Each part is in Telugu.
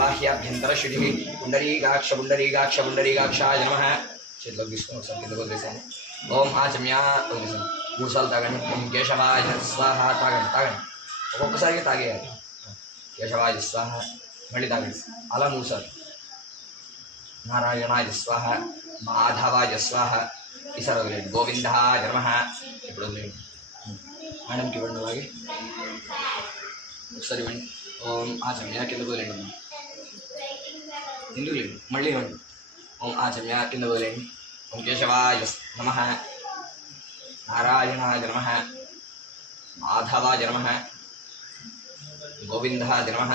बाह्याभ्यंतरशिरी ओम నమ తాగండి ఓం కేశవాయ స్వాహ తాగండి తాగండి ఒక్కొక్కసారిగా తాగేయాలి కేశవాయ స్వాహ మళ్ళీ తాగండి అలా మూడు సార్లు నారాయణాయ స్వాహ మాధవాయ స్వాహ ఈసారి వదిలేండి గోవిందాయ నమ ఇప్పుడు వదిలేండి మేడంకి ఇవ్వండి అలాగే ఒకసారి ఇవ్వండి ఓం ఆచమ్య కిందకు వదిలేండి ఎందుకు లేదు మళ్ళీ ఇవ్వండి ఓం ఆచమ్య కింద వదిలేండి ఓం కేశవాయ నమ నారాయణాయ నమ మాధవాయ నమ గోవిందాయ నమ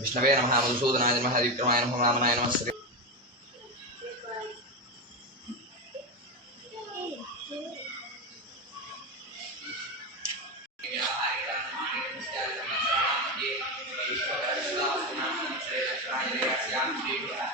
విష్ణవే నమ మధుసూదనాయ నమ విక్రమాయ నమ రామనాయ నమ శ్రీ Yeah.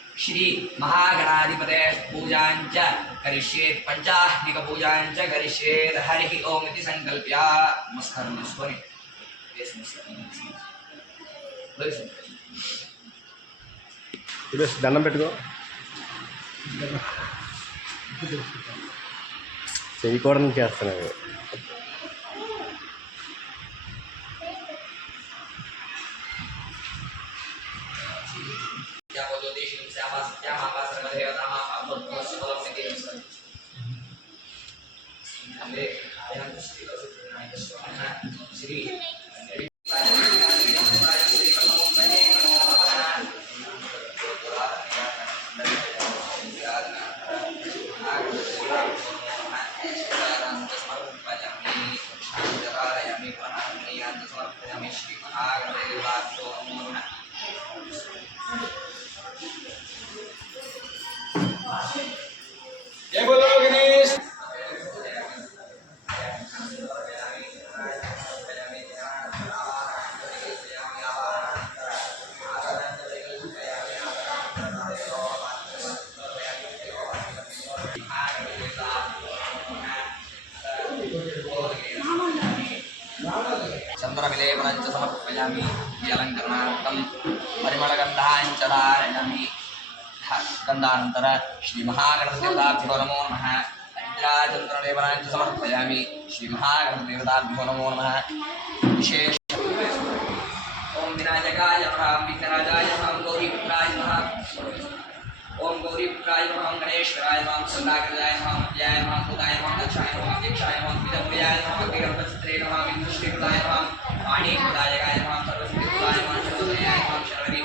శ్రీ మహాగణాధిపతే పూజాంచ కరిష్యేత్ పంచాహ్నిక పూజాంచ కరిష్యేత్ హరి ఓం ఇది సంకల్ప్య నమస్కారం చేసుకొని దండం పెట్టుకో. చేయకూడదని చేస్తున్నాను for merciful of the games. Ambe, ayam kusti kasih tunai kesuana. Sini, धारयामि जलं कर्णार्थं परिमलगन्धाञ्चधारयामि गन्धानन्तर श्रीमहागणदेवताभ्यो नमो नमः। चन्द्रदेवाञ्च समर्पयामि। श्रीमहागणदेवताभ्यो नमो नमः। विशेष ॐ विनायकाय नमः, विघ्नराजाय नमः गौरीपुत्राय नमः। ओम गौरी पुत्राय नमः गणेशराय नमः सुंदरकाय नमः मध्याय नमः खुदाय नमः, दक्षाय नमः दीक्षाय नमः विदम्बयाय नमः विगर्भस्त्रे नमः विन्दुश्रीकृताय नमः पाणी खुदाय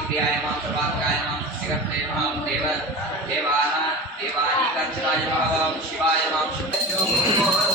प्रियायमां सर्वात्कायमां श्रीरत्नेमां देव देवाना देवानि कञ्चनाय माँ शिवाय माँ शुद्धो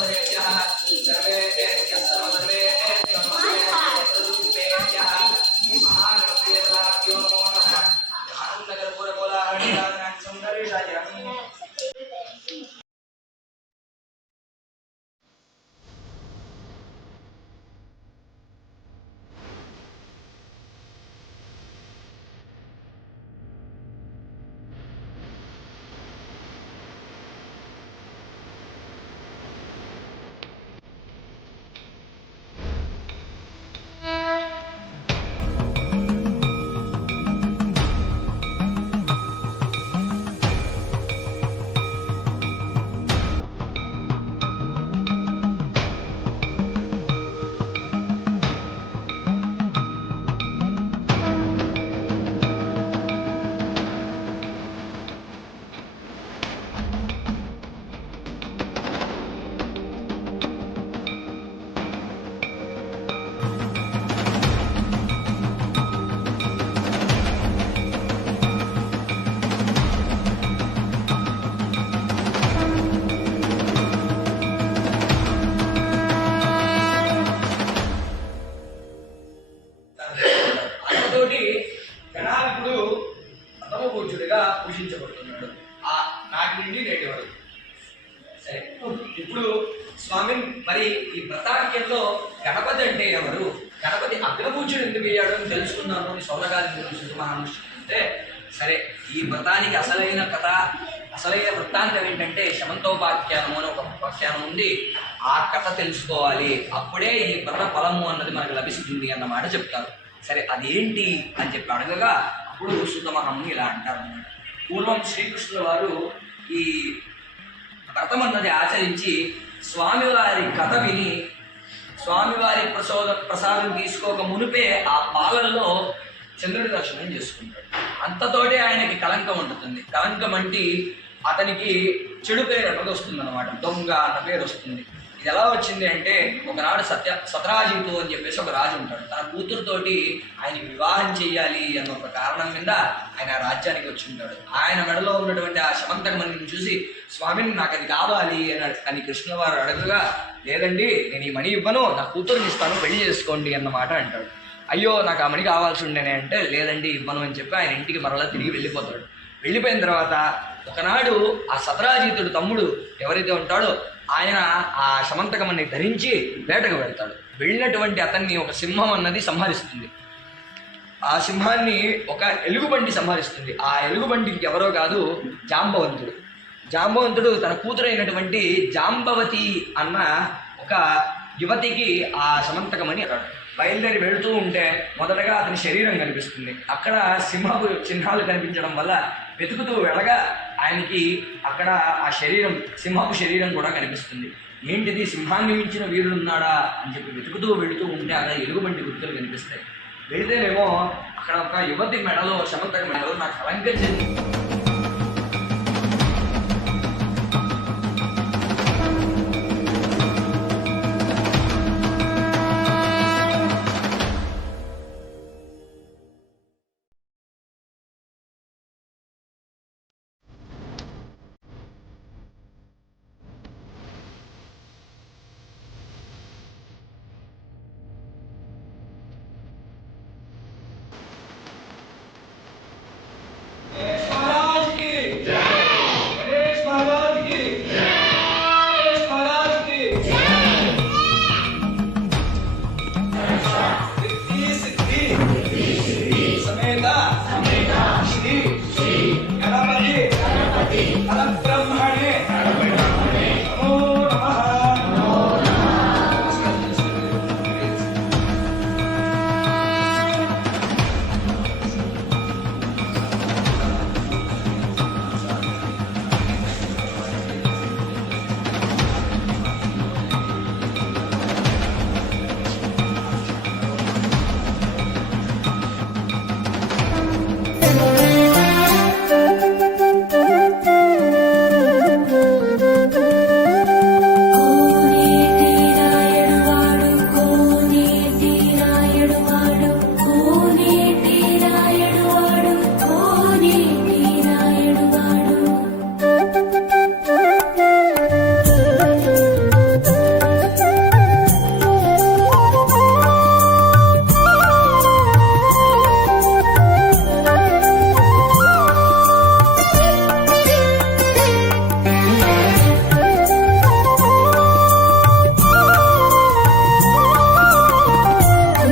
విధంగా పూజించబడుతున్నాడు ఆ నాటి నుండి నేటి వరకు. సరే ఇప్పుడు స్వామి మరి ఈ వ్రతాఖ్యంలో గణపతి అంటే ఎవరు? గణపతి అగ్రపూజలు ఎందుకు అయ్యాడు అని తెలుసుకున్నాను అని సౌనగాలి గురించి మహానుష్ఠిస్తే సరే ఈ వ్రతానికి అసలైన కథ అసలైన వృత్తాంతం ఏంటంటే శమంతోపాఖ్యానము అని ఒక ఉపాఖ్యానం ఉంది. ఆ కథ తెలుసుకోవాలి. అప్పుడే ఈ వ్రత ఫలము అన్నది మనకు లభిస్తుంది అన్నమాట చెప్తారు. సరే అదేంటి అని చెప్పి అడగగా అప్పుడు సుతమహము ఇలా అంటారు. పూర్వం శ్రీకృష్ణుల వారు ఈ వ్రతం అన్నది ఆచరించి స్వామివారి కథ విని స్వామివారి ప్రసోద ప్రసాదం తీసుకోక మునిపే ఆ పాలల్లో చంద్రుడి దర్శనం చేసుకుంటాడు. అంతతోటే ఆయనకి కలంకం ఉంటుంది కలంకం అంటే అతనికి చెడు పేరు అన్నది వస్తుంది అనమాట దొంగ అన్న పేరు వస్తుంది ఇది ఎలా వచ్చింది అంటే ఒకనాడు సత్య సతరాజీతు అని చెప్పేసి ఒక రాజు ఉంటాడు. తన కూతురుతోటి ఆయన వివాహం చేయాలి అన్న ఒక కారణం మీద ఆయన ఆ రాజ్యానికి వచ్చి ఉంటాడు. ఆయన మెడలో ఉన్నటువంటి ఆ శమంతకమణిని చూసి స్వామిని నాకు అది కావాలి అని అని కృష్ణ వారు అడగగా లేదండి నేను ఈ మణి ఇవ్వను నా కూతురుని ఇస్తాను పెళ్ళి చేసుకోండి అన్నమాట అంటాడు. అయ్యో నాకు ఆ మణి కావాల్సి ఉండేనే అంటే లేదండి ఇవ్వను అని చెప్పి ఆయన ఇంటికి మరలా తిరిగి వెళ్ళిపోతాడు. వెళ్ళిపోయిన తర్వాత ఒకనాడు ఆ సతరాజీతుడు తమ్ముడు ఎవరైతే ఉంటాడో ఆయన ఆ సమంతకమని ధరించి వేటకు వెళ్తాడు. వెళ్ళినటువంటి అతన్ని ఒక సింహం అన్నది సంహరిస్తుంది. ఆ సింహాన్ని ఒక ఎలుగుబంటి సంహరిస్తుంది. ఆ ఎలుగుబంటికి ఎవరో కాదు జాంబవంతుడు. జాంబవంతుడు తన కూతురైనటువంటి జాంబవతి అన్న ఒక యువతికి ఆ సమంతకమని అన్నాడు బయలుదేరి వెళుతూ ఉంటే మొదటగా అతని శరీరం కనిపిస్తుంది. అక్కడ సింహపు చిహ్నాలు కనిపించడం వల్ల వెతుకుతూ వెళ్ళగా ఆయనకి అక్కడ ఆ శరీరం సింహపు శరీరం కూడా కనిపిస్తుంది. ఏంటిది? సింహాన్ని మించిన వీరుడు ఉన్నాడా? అని చెప్పి వెతుకుతూ వెళుతూ ఉంటే అక్కడ ఎలుగుబంటి గుర్తులు కనిపిస్తాయి. వెళితేనేమో అక్కడ ఒక యువతి మెడలో శమంతక మెడలో నాకు అలంకరించింది.